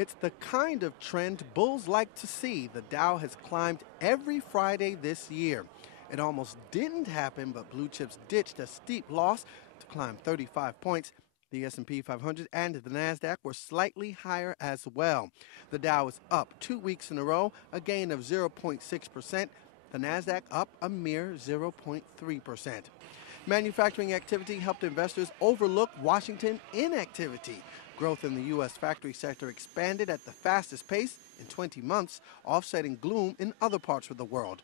It's the kind of trend bulls like to see. The Dow has climbed every Friday this year. It almost didn't happen, but blue chips ditched a steep loss to climb 35 points. The S&P 500 and the Nasdaq were slightly higher as well. The Dow is up 2 weeks in a row, a gain of 0.6%. The Nasdaq up a mere 0.3%. Manufacturing activity helped investors overlook Washington inactivity. Growth in the U.S. factory sector expanded at the fastest pace in 20 months, offsetting gloom in other parts of the world.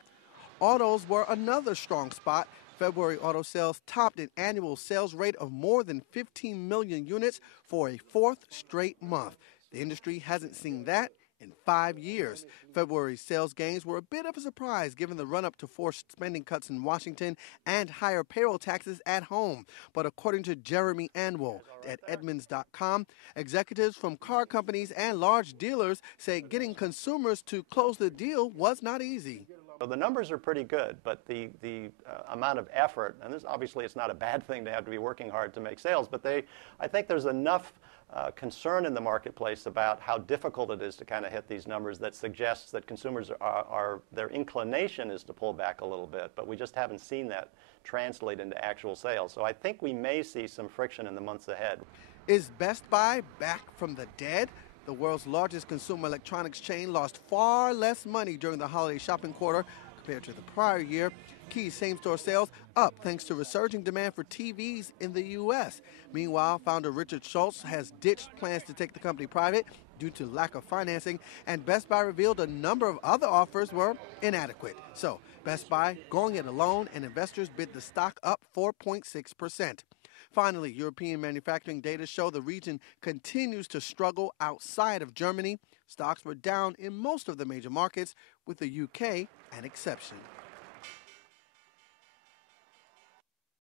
Autos were another strong spot. February auto sales topped an annual sales rate of more than 15 million units for a fourth straight month. The industry hasn't seen that in 5 years. February's sales gains were a bit of a surprise given the run-up to forced spending cuts in Washington and higher payroll taxes at home. But according to Jeremy Anwell at Edmunds.com, executives from car companies and large dealers say getting consumers to close the deal was not easy. So the numbers are pretty good, but the amount of effort, and this, obviously it's not a bad thing to have to be working hard to make sales, but I think there's enough concern in the marketplace about how difficult it is to kind of hit these numbers that suggests that consumers their inclination is to pull back a little bit, but we just haven't seen that translate into actual sales. So I think we may see some friction in the months ahead. Is Best Buy back from the dead? The world's largest consumer electronics chain lost far less money during the holiday shopping quarter compared to the prior year. Key same-store sales up thanks to resurging demand for TVs in the U.S. Meanwhile, founder Richard Schultz has ditched plans to take the company private due to lack of financing, and Best Buy revealed a number of other offers were inadequate. So, Best Buy going it alone, and investors bid the stock up 4.6%. Finally, European manufacturing data show the region continues to struggle outside of Germany. Stocks were down in most of the major markets, with the UK an exception.